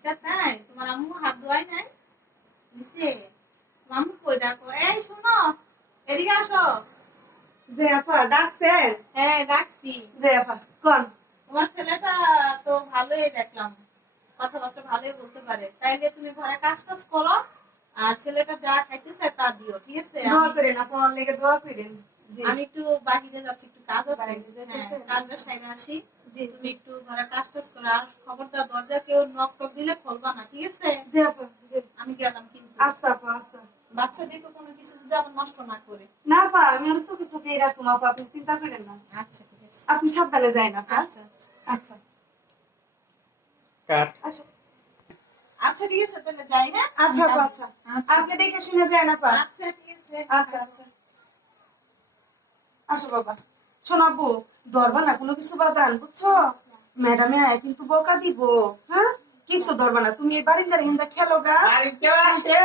এটা তাই তোমার আম্মু হাত ধোয়াই নাই। মিশে মাম্মু কই ডাকো? এই শোনো এদিকে আসো। যে আপা ডাকছেন হ্যাঁ ডাকছি। যে আপা কোন? তোমার ছেলেটা তো ভালোই দেখলাম। কথাবার্তা ভালোই বলতে পারে। তাইলে তুমি ঘরে কাজ টাজ করো আর ছেলেটা যা খাইতে চায় তা দিও ঠিক আছে? দোয়া করেন আপা লেগে দোয়া করেন। আমি একটু বাহিরে যাচ্ছি একটু কাজ আছে? হ্যাঁ কাজটা সাইনে আসি। জি তুমি একটু ঘরে কাজ টাজ করো আর খবরদার দরজা কেউ নক টক দিলে খুলবা না ঠিক আছে? জি আপা আমি গেলাম কিন্তু। আচ্ছা আপা আচ্ছা। বাচ্চা দেখো কোনো কিছু যদি আবার নষ্ট না করে। না আপা আমি আর চোখে চোখে এরকম আপা আপনি চিন্তা করেন না। আচ্ছা ঠিক আছে। আপনি সাবধানে যাই না আচ্ছা আচ্ছা। আচ্ছা। কাট। আচ্ছা ঠিক আছে তাহলে যাই হ্যাঁ? আচ্ছা আচ্ছা আচ্ছা। আপনি দেখে শুনে যান আপা। আচ্ছা ঠিক আছে। আচ্ছা আচ্ছা। আসো বাবা। শোনাবো ধরবা না কোনো কিছু বাজান বুঝছ? ম্যাডামে আয় কিন্তু বকা দিব হ্যাঁ? কিছু ধরবা না তুমি এই বারিন্দার হিন্দা খেলো গা। কেউ আসে?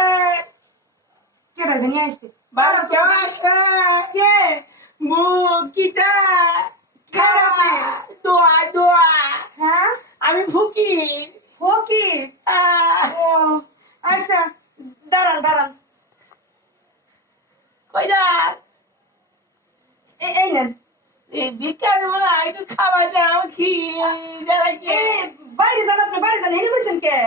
কেডা জানি আসতে বাড়ি কেউ আসে? কে? মুখিটা খারাপ। দোয়া দোয়া। হ্যাঁ? আমি ফুকি ফকির? ও আচ্ছা দাঁড়ান দাঁড়ান। কই যা এ- এই নেন। এই বিকাল বলা একটু খাবার দাও কি? বাইরে যান আপনি বাইরে যান এনে বসেন কে?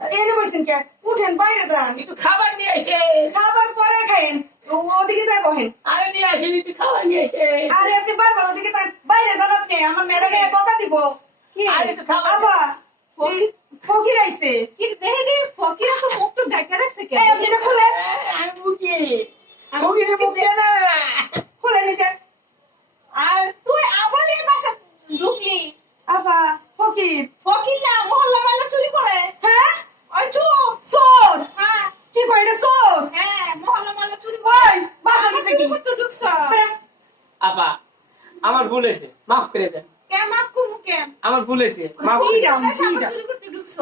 এনে বসেন কে? উঠেন বাইরে যান। একটু খাবার নিয়ে এসে। খাবার পরে খাইন ওদিকে যাই বহেন আরে নিয়ে আসেন একটু খাবার নিয়ে এসে। আরে আপনি বারবার ওদিকে তাক বাইরে যান আপনি আমার ম্যাডামে বকা দিব। আর একটু খাবার এই ফকির আইছে। কি দেখে দি ফকিরা তো মুখটা ঢাকা রাখছে কেন? আপনি এটা খুলেন আমি মুখি মুখিতে মুখি না। খুলেন এটা আর তুই আবার এই বাসা ঢুকলি আবা ফকির। ফকির না মহল্লা মেলা চুরি করে। হ্যাঁ? ওই চোর। হ্যাঁ। কি কই এটা চোর? হ্যাঁ মহল্লা মেলা চুরি করে। ওই আবার কি? করতে ঢুকছ। আপা আমার ভুল হয়েছে। মাফ করে দেন। কে মাফ করব কেন? আমার ভুল হয়েছে। মাফ কি দাম, আবার চুরি করতে ঢুকছ?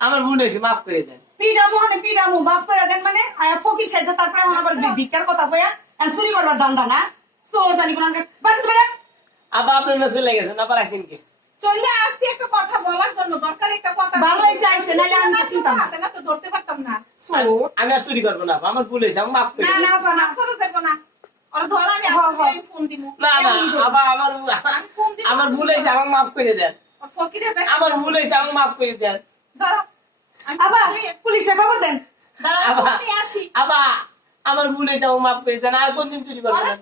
আমার ভুল হয়েছে মাফ করে দেন। পিডামু হানে পিডামু বাপ করে দেন মানে আয়া ফকির সাইজে তারপরে আবার ভিক্ষার কথা কইয়া আর চুরি করবার দান্দা না চোর জানি কোন বাসা বেরা আপা আপনার না চলে গেছেন আবার আসেন কি? চলে আসছি একটা কথা বলার জন্য দরকার একটা কথা। ভালো আইছে, নাহলে আমি না। হাতে না তো ধরতে পারতাম না। আমি আর চুরি করব না আমার ভুল হয়েছে আমি মাফ করে না না, না না। মাফ করে যাব না। ওরা ধর আমি হ, আমি ফোন দিব। না না আবার আমার ফোন দিব। আমার ভুল হয়েছে আমার মাফ করে দেন। আমার ভুল হয়েছে আমার মাফ করে দেন। ধরো। আমি আবা ফোন পুলিশে খবর দেন। আবা। আসি। আবার আমার ভুল আমার মাফ করে দেন আর কোনদিন চুরি করব না।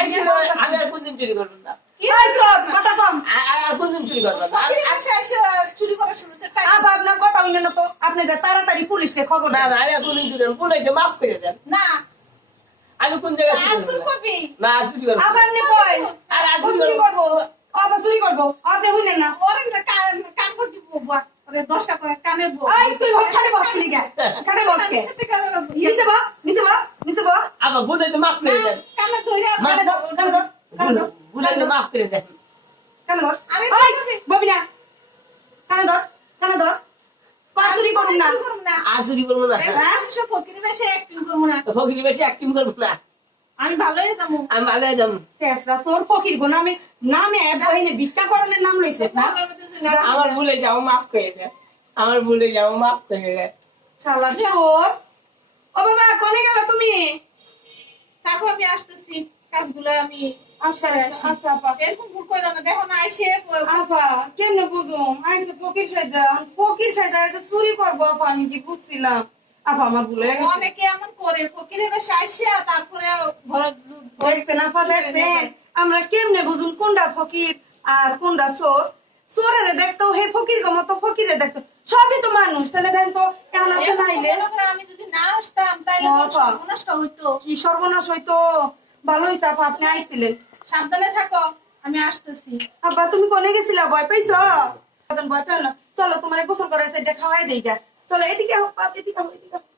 আমি হ্যাঁ, আমি আর কোনদিন চুরি করব না। তাড়াতাড়ি পুলিশে খবর না না আমি আর কোনদিন চুরি করব মাফ করে দেন। না। আমি কোন জায়গায় আর চুরি চুরি না? চুরি করব। আপনি কই আর চুরি করব আবা চুরি করব। আপনি হইলেন না ওরে না কান কান ভর দিব ওরে দশটা করে কানে বল। এই তুই হোক খাটে বস কি লিগা খাটে বস কে নিচে বা নিচে বা নিচে বা আবার ভুল হয়েছে মাফ করে দেন। কানে ধইরা মা- কানে ধর কানে ধর কানে ধর ভুল হয়েছে মাফ করে দেন। কানে ধর। আরে ওই। ববিনা কানে ধর কানে ধর। পা চুরি না। চুরি করুম না। হ্যাঁ? সব ফকিরের বেশি অ্যাক্টিং করব না। ফকিরি বেশি অ্যাক্টিং করব না। আমি ভালোই যাব আমি ভালো যাম শেষরা সোর ফকির গো নামে নামে বহিনে ভিক্ষা করণের নাম লইছে না? আমার ভুল আমার মাফ করে দেন আমার ভুল আমার মাফ করে শালা সোর ও বাবা কোনে গেল তুমি? তারপর আমি আসতেছি। কাজগুলো আমি ফকির সাজা ফকির সাজা চুরি করব আপা আমি কি বুঝছিলাম? আপা আমার ভুল গেছে। অনেকে এমন করে ফকিরের বেশি আইসে তারপরে ঘর দেখছেন আপা দেখছেন আমরা কেমনে বুঝুম কোনটা ফকির আর কোনটা চোর? চোরেরে দেখতো হে ফকির গো মতো ফকিরে দেখতো। সবই তো মানুষ তাহলে দেন তো এখন আপনি নাইলে আমি যদি না আসতাম তাহলে তো হইতো। কি সর্বনাশ হইতো? ভালো আপা আপনি আইছিলেন সাবধানে থাকো আমি আসতেছি। আব্বা তুমি কোনে গেছিলা? ভয় পাইছো? ভয় পাই চলো তোমার গোসল করাইছে এটা খাওয়াই দেই যা চলো এদিকে হোক এদিকে হোক এদিকে হোক।